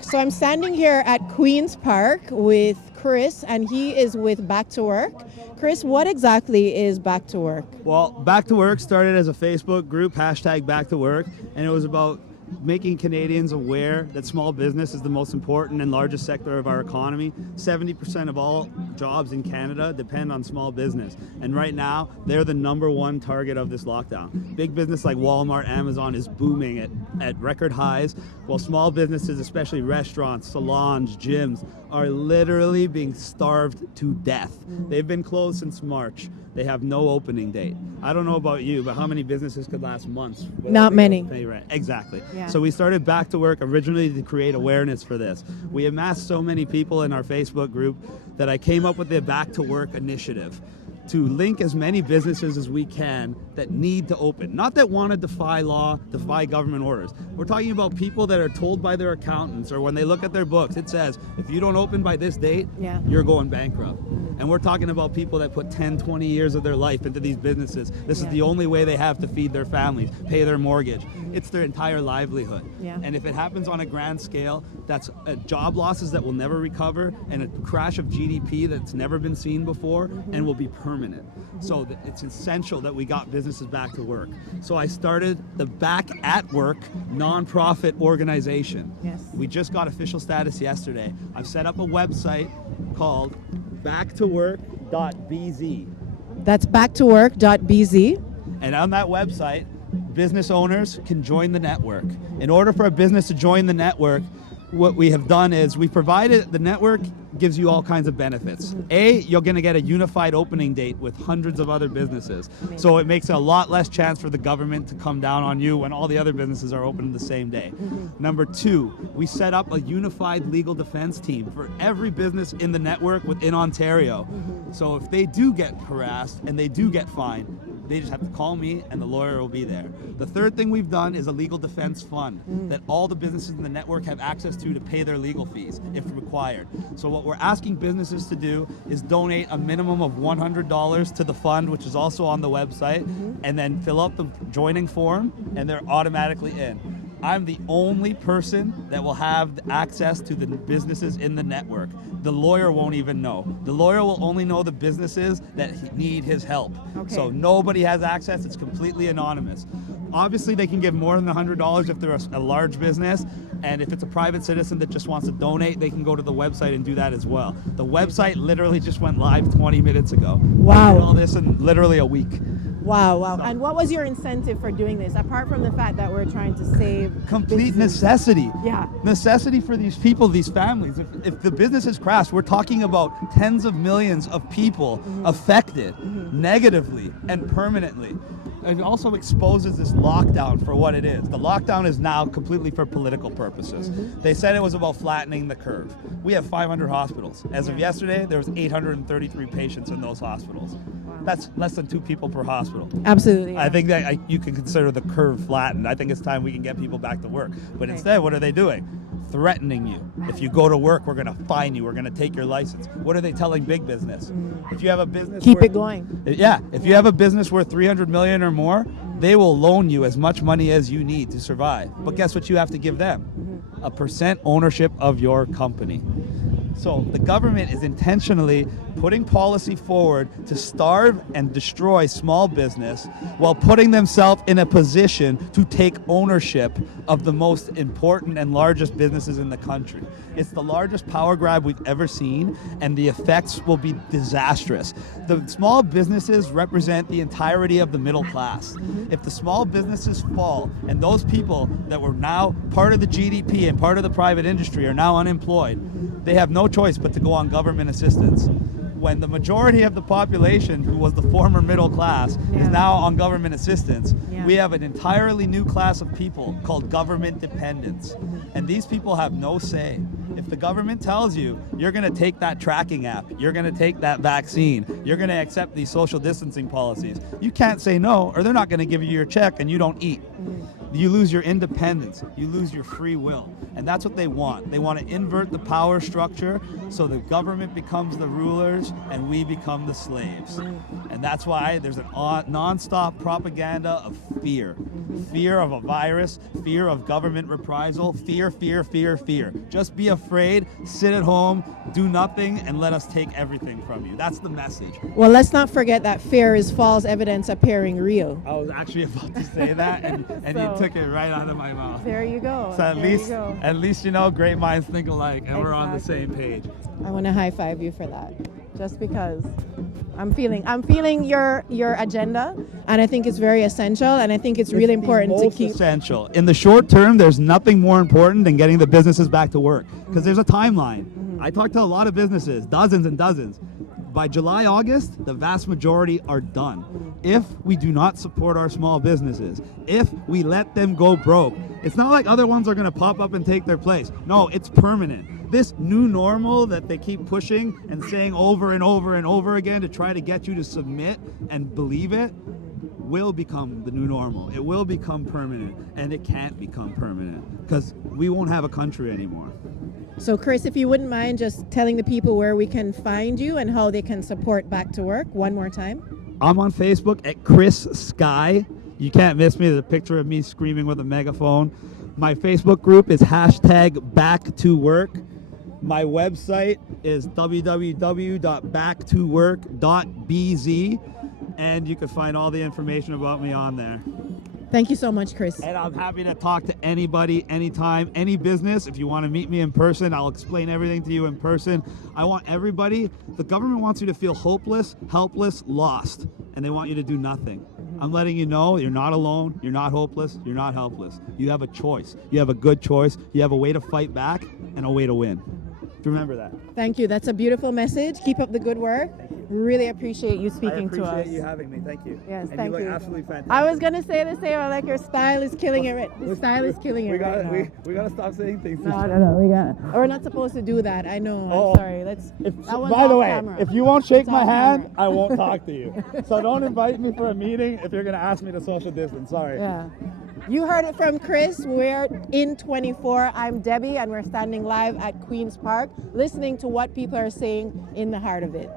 So I'm standing here at Queen's Park with Chris, and he is with Back to Work. Chris, what exactly is Back to Work? Well, Back to Work started as a Facebook group, hashtag Back to Work, and it was about making Canadians aware that small business is the most important and largest sector of our economy. 70% of all jobs in Canada depend on small business. And right now, they're the #1 target of this lockdown. Big business like Walmart, Amazon is booming at record highs, while small businesses, especially restaurants, salons, gyms, are literally being starved to death. They've been closed since March. They have no opening date. I don't know about you, but how many businesses could last months? Not many. Pay rent? Exactly. Yeah. So we started Back to Work originally to create awareness for this. We amassed so many people in our Facebook group that I came up with the Back to Work initiative to link as many businesses as we can that need to open. Not that want to defy law, defy government orders. We're talking about people that are told by their accountants or when they look at their books, it says, if you don't open by this date, you're going bankrupt. And we're talking about people that put 10, 20 years of their life into these businesses. This is the only way they have to feed their families, pay their mortgage. It's their entire livelihood. And if it happens on a grand scale, that's job losses that will never recover and a crash of GDP that's never been seen before and will be permanent. So it's essential that we got businesses back to work. So I started the Back at Work nonprofit organization. We just got official status yesterday. I've set up a website called backtowork.bz. That's backtowork.bz. And on that website, business owners can join the network. In order for a business to join the network, what we have done is we provided, the network gives you all kinds of benefits. You're going to get a unified opening date with hundreds of other businesses. So it makes a lot less chance for the government to come down on you when all the other businesses are open the same day. Number 2, we set up a unified legal defense team for every business in the network within Ontario. So if they do get harassed and they do get fined, they just have to call me and the lawyer will be there. The third thing we've done is a legal defense fund that all the businesses in the network have access to pay their legal fees if required. So what we're asking businesses to do is donate a minimum of $100 to the fund, which is also on the website, and then fill out the joining form and they're automatically in. I'm the only person that will have access to the businesses in the network. The lawyer won't even know. The lawyer will only know the businesses that need his help. So nobody has access. It's completely anonymous. Obviously, they can give more than $100 if they're a large business, and if it's a private citizen that just wants to donate, they can go to the website and do that as well. The website literally just went live 20 minutes ago. Wow. We did all this in literally a week. Wow. And what was your incentive for doing this, apart from the fact that we're trying to save complete businesses? Necessity. Yeah. Necessity for these people, these families. If the businesses crash, we're talking about tens of millions of people affected negatively and permanently. It also exposes this lockdown for what it is. The lockdown is now completely for political purposes. They said it was about flattening the curve. We have 500 hospitals. As of yesterday, there was 833 patients in those hospitals. That's less than 2 people per hospital. Absolutely. Yeah. I think that you can consider the curve flattened. I think it's time we can get people back to work. But instead, what are they doing? Threatening you. If you go to work, we're going to fine you. We're going to take your license. What are they telling big business? If you have a business, keep it going. Yeah. If you have a business worth $300 million or more, they will loan you as much money as you need to survive. But guess what you have to give them? A % ownership of your company. So the government is intentionally putting policy forward to starve and destroy small business while putting themselves in a position to take ownership of the most important and largest businesses in the country. It's the largest power grab we've ever seen, and the effects will be disastrous. The small businesses represent the entirety of the middle class. If the small businesses fall and those people that were now part of the GDP and part of the private industry are now unemployed, they have no choice but to go on government assistance. When the majority of the population, who was the former middle class, is now on government assistance, we have an entirely new class of people called government dependents. And these people have no say. If the government tells you, you're going to take that tracking app, you're going to take that vaccine, you're going to accept these social distancing policies, you can't say no, or they're not going to give you your check and you don't eat. You lose your independence, you lose your free will. And that's what they want. They want to invert the power structure so the government becomes the rulers and we become the slaves. And that's why there's a non-stop propaganda of fear. Fear of a virus, fear of government reprisal, fear, fear, fear, fear. Just be afraid, sit at home, do nothing, and let us take everything from you. That's the message. Well, let's not forget that fear is false evidence appearing real. I was actually about to say that, and you took it right out of my mouth. There you go. So at least you know, great minds think alike, and we're on the same page. I want to high five you for that, just because I'm feeling your agenda, and I think it's very essential, and I think it's really important to keep essential. In the short term, there's nothing more important than getting the businesses back to work, because there's a timeline. I talked to a lot of businesses, dozens and dozens. By July, August, the vast majority are done. If we do not support our small businesses, if we let them go broke, it's not like other ones are going to pop up and take their place. No, it's permanent. This new normal that they keep pushing and saying over and over and over again to try to get you to submit and believe it will become the new normal. It will become permanent, and it can't become permanent because we won't have a country anymore. So Chris, if you wouldn't mind just telling the people where we can find you and how they can support Back to Work one more time. I'm on Facebook at Chris Sky. You can't miss me. There's a picture of me screaming with a megaphone. My Facebook group is #BackToWork. My website is www.backtowwork.bz, and you can find all the information about me on there. Thank you so much, Chris. And I'm happy to talk to anybody, anytime, any business. If you want to meet me in person, I'll explain everything to you in person. I want everybody, the government wants you to feel hopeless, helpless, lost, and they want you to do nothing. I'm letting you know you're not alone, you're not hopeless, you're not helpless. You have a choice. You have a good choice. You have a way to fight back and a way to win. Remember that. Thank you. That's a beautiful message. Keep up the good work. Really appreciate you speaking to us. I appreciate you having me. Thank you. Yes, and thank you. you. Look absolutely fantastic. I was gonna say the same. I like your style is killing it. Right. Style is killing it. We got. Right We gotta stop saying things. No. We got. We're not supposed to do that. I know. Oh, I'm sorry. Let's. By the way, camera. if you won't shake my hand, camera. I won't talk to you. So don't invite me for a meeting if you're gonna ask me to social distance. Sorry. Yeah. You heard it from Chris. We're IN24. I'm Debbie, and we're standing live at Queen's Park, listening to what people are saying in the heart of it.